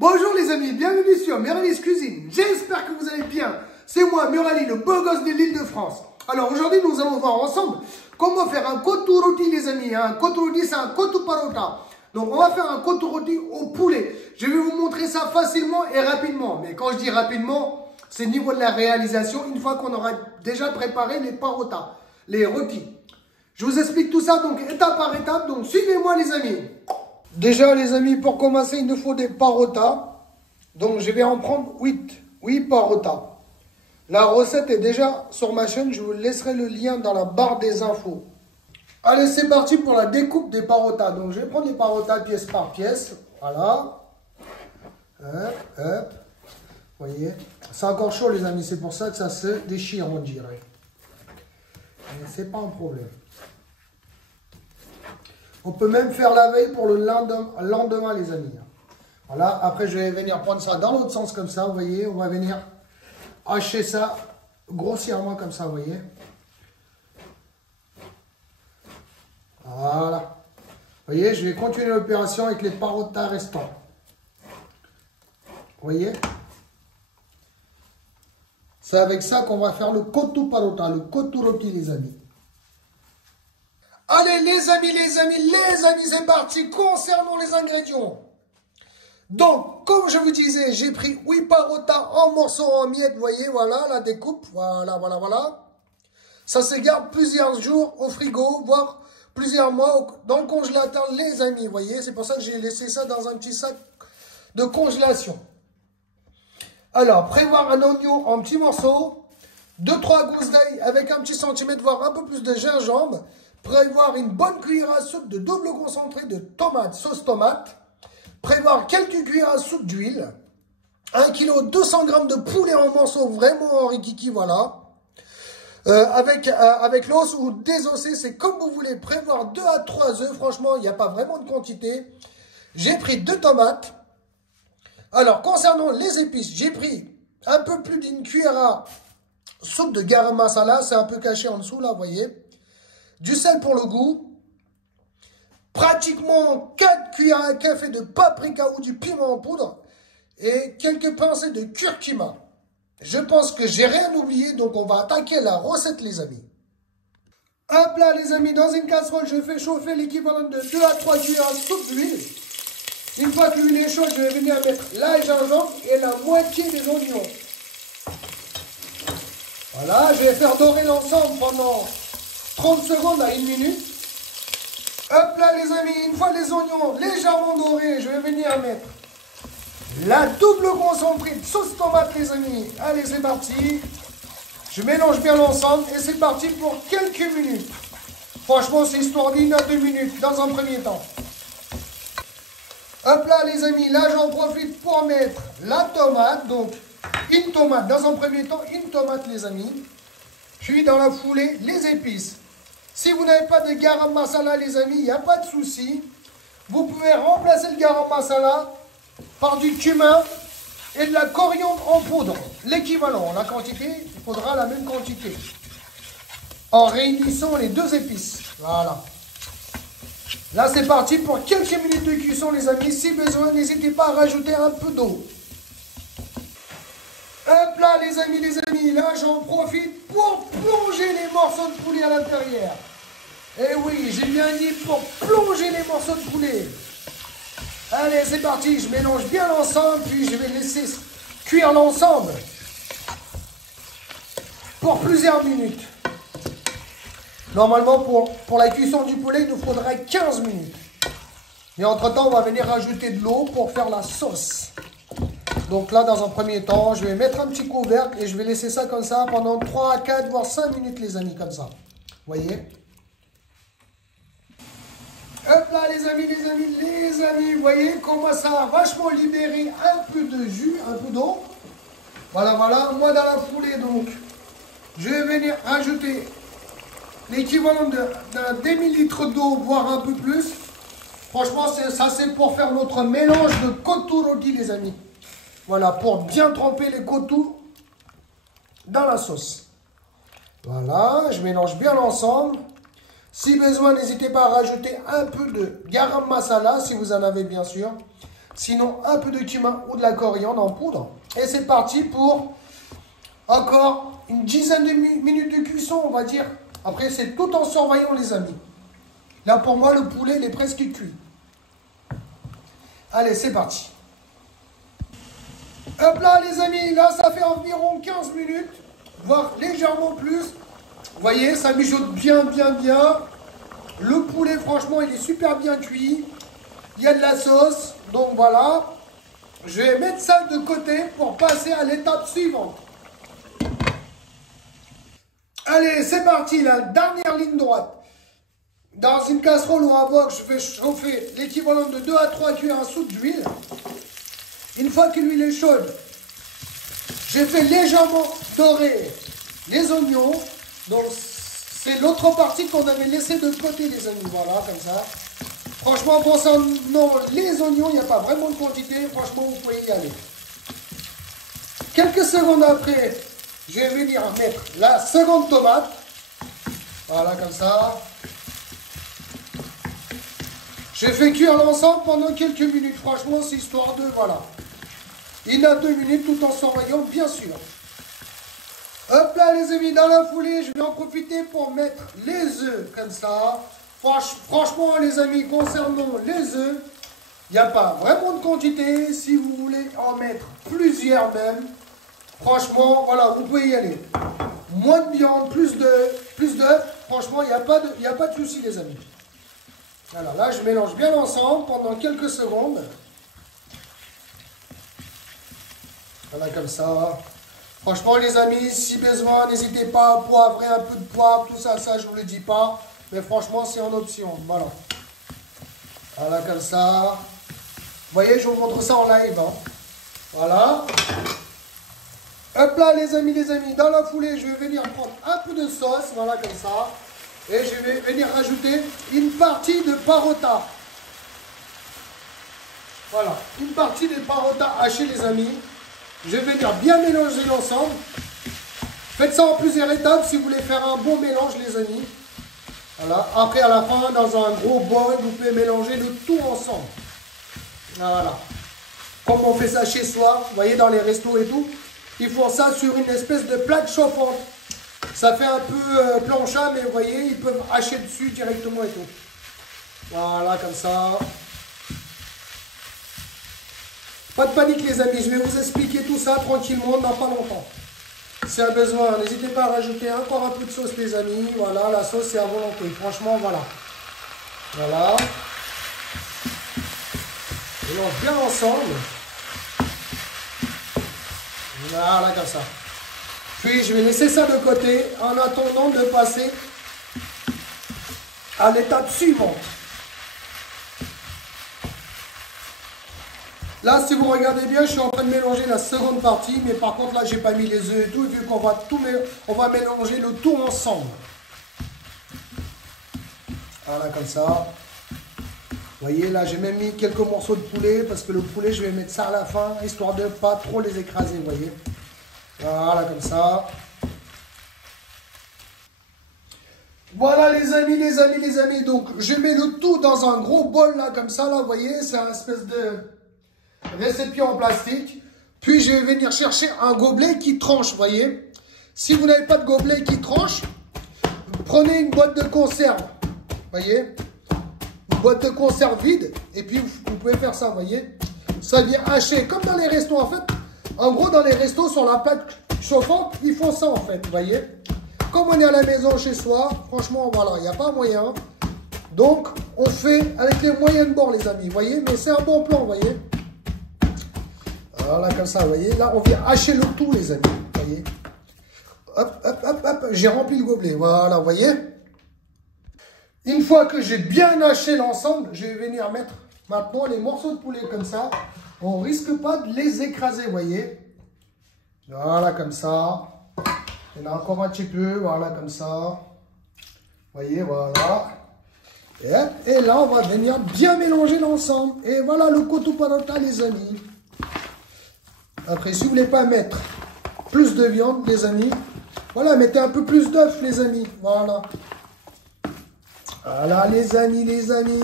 Bonjour les amis, bienvenue sur Muralis Cuisine. J'espère que vous allez bien. C'est moi, Murali, le beau gosse de l'Île-de-France. Alors aujourd'hui, nous allons voir ensemble comment faire un kotu roti les amis. Un kotu roti, c'est un kotu parota. Donc on va faire un kotu roti au poulet. Je vais vous montrer ça facilement et rapidement. Mais quand je dis rapidement, c'est au niveau de la réalisation, une fois qu'on aura déjà préparé les parotas, les rôtis. Je vous explique tout ça donc étape par étape, donc suivez-moi les amis. Déjà les amis, pour commencer, il nous faut des parotas. Donc je vais en prendre 8 parotas. La recette est déjà sur ma chaîne, je vous laisserai le lien dans la barre des infos. Allez, c'est parti pour la découpe des parotas. Donc je vais prendre les parotas pièce par pièce. Voilà. Hop, hop. Vous voyez, c'est encore chaud les amis, c'est pour ça que ça se déchire on dirait. Mais c'est pas un problème. On peut même faire la veille pour le lendemain les amis. Voilà, après je vais venir prendre ça dans l'autre sens comme ça, vous voyez, on va venir hacher ça grossièrement comme ça, vous voyez. Voilà. Vous voyez, je vais continuer l'opération avec les parotas restants. Vous voyez. C'est avec ça qu'on va faire le kotu parota, le kotu roti les amis. Allez les amis, c'est parti. Concernant les ingrédients. Donc, comme je vous disais, j'ai pris 8 parotas en morceaux, en miettes, vous voyez, voilà, la découpe, voilà. Ça se garde plusieurs jours au frigo, voire plusieurs mois dans le congélateur, les amis, vous voyez. C'est pour ça que j'ai laissé ça dans un petit sac de congélation. Alors, prévoir un oignon en petits morceaux, 2-3 gousses d'ail avec un petit centimètre, voire un peu plus de gingembre. Prévoir une bonne cuillère à soupe de double concentré de tomate, sauce tomate. Prévoir quelques cuillères à soupe d'huile. 1 kg 200 g de poulet en morceaux vraiment en rikiki, voilà. Avec l'os ou désossé, c'est comme vous voulez. Prévoir 2 à 3 œufs, franchement, il n'y a pas vraiment de quantité. J'ai pris 2 tomates. Alors, concernant les épices, j'ai pris un peu plus d'une cuillère à soupe de garam masala. C'est un peu caché en dessous, là, vous voyez. Du sel pour le goût. Pratiquement 4 cuillères à café de paprika ou du piment en poudre. Et quelques pincées de curcuma. Je pense que j'ai rien oublié, donc on va attaquer la recette, les amis. Hop là, les amis, dans une casserole, je fais chauffer l'équivalent de 2 à 3 cuillères à soupe d'huile. Une fois que l'huile est chaude, je vais venir mettre l'ail, gingembre et la moitié des oignons. Voilà, je vais faire dorer l'ensemble pendant 30 secondes à 1 minute. Hop là les amis, une fois les oignons légèrement dorés, je vais venir mettre la double concentrée de sauce tomate les amis. Allez, c'est parti. Je mélange bien l'ensemble et c'est parti pour quelques minutes. Franchement, c'est histoire d'1 à 2 minutes dans un premier temps. Hop là les amis, là j'en profite pour mettre la tomate. Donc une tomate dans un premier temps, une tomate les amis. Puis dans la foulée, les épices. Si vous n'avez pas de garam masala les amis, il n'y a pas de souci. Vous pouvez remplacer le garam masala par du cumin et de la coriandre en poudre. L'équivalent, la quantité, il faudra la même quantité. En réunissant les deux épices. Voilà. Là, c'est parti pour quelques minutes de cuisson, les amis. Si besoin, n'hésitez pas à rajouter un peu d'eau. Hop là, les amis, là, j'en profite pour plonger les morceaux de poulet à l'intérieur. Eh oui, j'ai bien dit pour plonger les morceaux de poulet. Allez, c'est parti. Je mélange bien l'ensemble, puis je vais laisser cuire l'ensemble pour plusieurs minutes. Normalement, pour la cuisson du poulet, il nous faudrait 15 minutes. Et entre-temps, on va venir rajouter de l'eau pour faire la sauce. Donc là, dans un premier temps, je vais mettre un petit couvercle et je vais laisser ça comme ça pendant 3 à 4, voire 5 minutes, les amis, comme ça. Vous voyez? Hop là, les amis, vous voyez comment ça a vachement libéré un peu de jus, un peu d'eau. Voilà. Moi, dans la foulée, donc, je vais venir ajouter l'équivalent d'un demi-litre d'eau, voire un peu plus. Franchement, ça, c'est pour faire notre mélange de kotu roti, les amis. Voilà, pour bien tremper les kotu dans la sauce. Voilà, je mélange bien l'ensemble. Si besoin, n'hésitez pas à rajouter un peu de garam masala, si vous en avez bien sûr. Sinon, un peu de cumin ou de la coriandre en poudre. Et c'est parti pour encore une dizaine de minutes de cuisson, on va dire. Après, c'est tout en surveillant, les amis. Là, pour moi, le poulet, il est presque cuit. Allez, c'est parti. Hop là, les amis, là, ça fait environ 15 minutes, voire légèrement plus. Vous voyez, ça mijote bien, bien, bien. Le poulet, franchement, il est super bien cuit. Il y a de la sauce. Donc, voilà. Je vais mettre ça de côté pour passer à l'étape suivante. Allez, c'est parti, la dernière ligne droite. Dans une casserole ou un wok, je vais chauffer l'équivalent de 2 à 3 cuillères à soupe d'huile. Une fois que l'huile est chaude, j'ai fait légèrement dorer les oignons. Donc, c'est l'autre partie qu'on avait laissée de côté, les amis. Voilà, comme ça. Franchement, concernant les oignons, il n'y a pas vraiment de quantité. Franchement, vous pouvez y aller. Quelques secondes après, je vais venir mettre la seconde tomate. Voilà, comme ça. Je fais cuire l'ensemble pendant quelques minutes. Franchement, c'est histoire de, voilà. Il y a 2 minutes tout en surveillant, bien sûr. Hop là, les amis, dans la foulée, je vais en profiter pour mettre les œufs, comme ça. Franchement, les amis, concernant les œufs, il n'y a pas vraiment de quantité. Si vous voulez en mettre plusieurs même, franchement, voilà, vous pouvez y aller. Moins de viande, plus d'œufs, franchement, il n'y a pas de souci, les amis. Alors là, je mélange bien ensemble pendant quelques secondes. Voilà, comme ça. Franchement, les amis, si besoin, n'hésitez pas à poivrer un peu de poivre, tout ça, je ne vous le dis pas. Mais franchement, c'est en option. Voilà. Voilà, comme ça. Vous voyez, je vous montre ça en live. Hein. Voilà. Hop là, les amis, dans la foulée, je vais venir prendre un peu de sauce. Voilà, comme ça. Et je vais venir rajouter une partie de parotta. Voilà, une partie de parotta hachée, les amis. Je vais venir bien mélanger l'ensemble. Faites ça en plusieurs étapes si vous voulez faire un bon mélange, les amis. Voilà. Après, à la fin, dans un gros bol, vous pouvez mélanger le tout ensemble. Voilà. Comme on fait ça chez soi, vous voyez, dans les restos et tout. Ils font ça sur une espèce de plaque chauffante. Ça fait un peu plancha, mais vous voyez, ils peuvent hacher dessus directement et tout. Voilà, comme ça. Pas de panique, les amis. Je vais vous expliquer tout ça tranquillement dans pas longtemps. Si un besoin, n'hésitez pas à rajouter encore un peu de sauce, les amis. Voilà, la sauce, c'est à volonté. Franchement, voilà. Voilà. On mélange bien ensemble. Voilà, comme ça. Puis, je vais laisser ça de côté en attendant de passer à l'étape suivante. Là, si vous regardez bien, je suis en train de mélanger la seconde partie. Mais par contre, là, j'ai pas mis les œufs et tout. Vu qu'on va on va mélanger le tout ensemble. Voilà, comme ça. Vous voyez, là, j'ai même mis quelques morceaux de poulet. Parce que le poulet, je vais mettre ça à la fin. Histoire de ne pas trop les écraser, vous voyez. Voilà, comme ça. Voilà, les amis. Donc, je mets le tout dans un gros bol, là, comme ça. Là, vous voyez, c'est un espèce de récipient en plastique. Puis, je vais venir chercher un gobelet qui tranche, vous voyez. Si vous n'avez pas de gobelet qui tranche, prenez une boîte de conserve. Vous voyez, une boîte de conserve vide. Et puis, vous pouvez faire ça, vous voyez. Ça vient hacher, comme dans les restos, en fait. En gros, dans les restos, sur la plaque chauffante, ils font ça, en fait, vous voyez. Comme on est à la maison, chez soi, franchement, voilà, il n'y a pas moyen. Donc, on fait avec les moyens de bord, les amis, vous voyez. Mais c'est un bon plan, vous voyez. Voilà, comme ça, vous voyez. Là, on vient hacher le tout, les amis, vous voyez. Hop, hop, hop, hop, j'ai rempli le gobelet, voilà, vous voyez. Une fois que j'ai bien haché l'ensemble, je vais venir mettre maintenant les morceaux de poulet comme ça. On ne risque pas de les écraser, vous voyez. Voilà, comme ça. Il y en a encore un petit peu, voilà, comme ça. Vous voyez, voilà. Et là, on va venir bien mélanger l'ensemble. Et voilà le cotto parotta, les amis. Après, si vous ne voulez pas mettre plus de viande, les amis, voilà, mettez un peu plus d'œufs, les amis. Voilà. Voilà, les amis,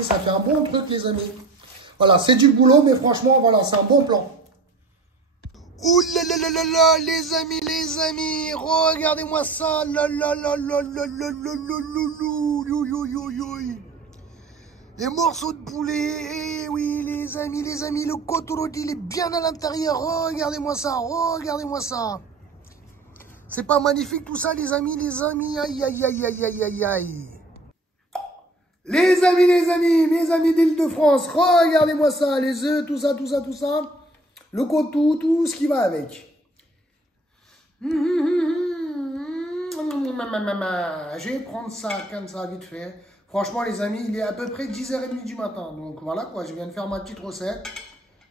ça fait un bon truc, les amis. Voilà, c'est du boulot, mais franchement, voilà, c'est un bon plan. Ouh là là là là là, les amis, regardez-moi ça. Là là là là là là là là là. Les morceaux de poulet, eh oui, les amis, le côte rôti, il est bien à l'intérieur. Regardez-moi ça, regardez-moi ça. C'est pas magnifique tout ça, les amis, aïe, aïe, aïe, aïe, aïe, aïe, aïe. Les amis, mes amis d'Île-de-France, regardez-moi ça, les œufs, tout ça. Le coton, tout ce qui va avec. Je vais prendre ça comme ça, vite fait. Franchement, les amis, il est à peu près 10h30 du matin. Donc voilà quoi, je viens de faire ma petite recette.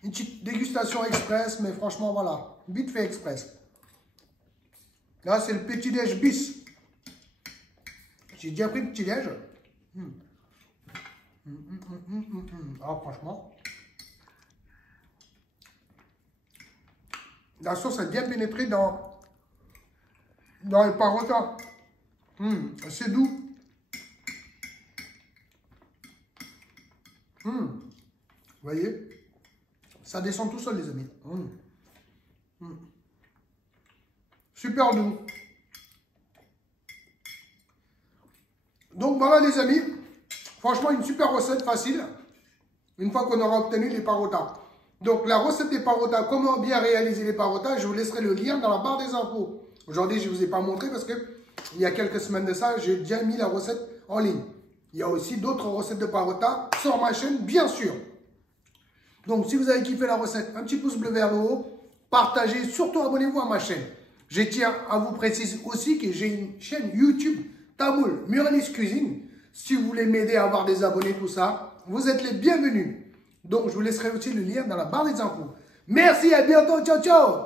Une petite dégustation express, mais franchement, voilà. Vite fait express. Là, c'est le petit-déj bis. J'ai déjà pris le petit-déj. Ah, franchement. La sauce est bien pénétrée dans les parotas. C'est doux. Vous voyez? Ça descend tout seul, les amis. Super doux. Donc voilà, les amis. Franchement, une super recette facile. Une fois qu'on aura obtenu les parotas. Donc, la recette des parotas, comment bien réaliser les parotas, je vous laisserai le lien dans la barre des infos. Aujourd'hui, je ne vous ai pas montré parce que il y a quelques semaines de ça, j'ai déjà mis la recette en ligne. Il y a aussi d'autres recettes de parotas sur ma chaîne, bien sûr. Donc, si vous avez kiffé la recette, un petit pouce bleu vers le haut. Partagez, surtout abonnez-vous à ma chaîne. Je tiens à vous préciser aussi que j'ai une chaîne YouTube, Tamoul Muralis Cuisine. Si vous voulez m'aider à avoir des abonnés, tout ça, vous êtes les bienvenus. Donc, je vous laisserai aussi le lien dans la barre des infos. Merci, à bientôt. Ciao, ciao.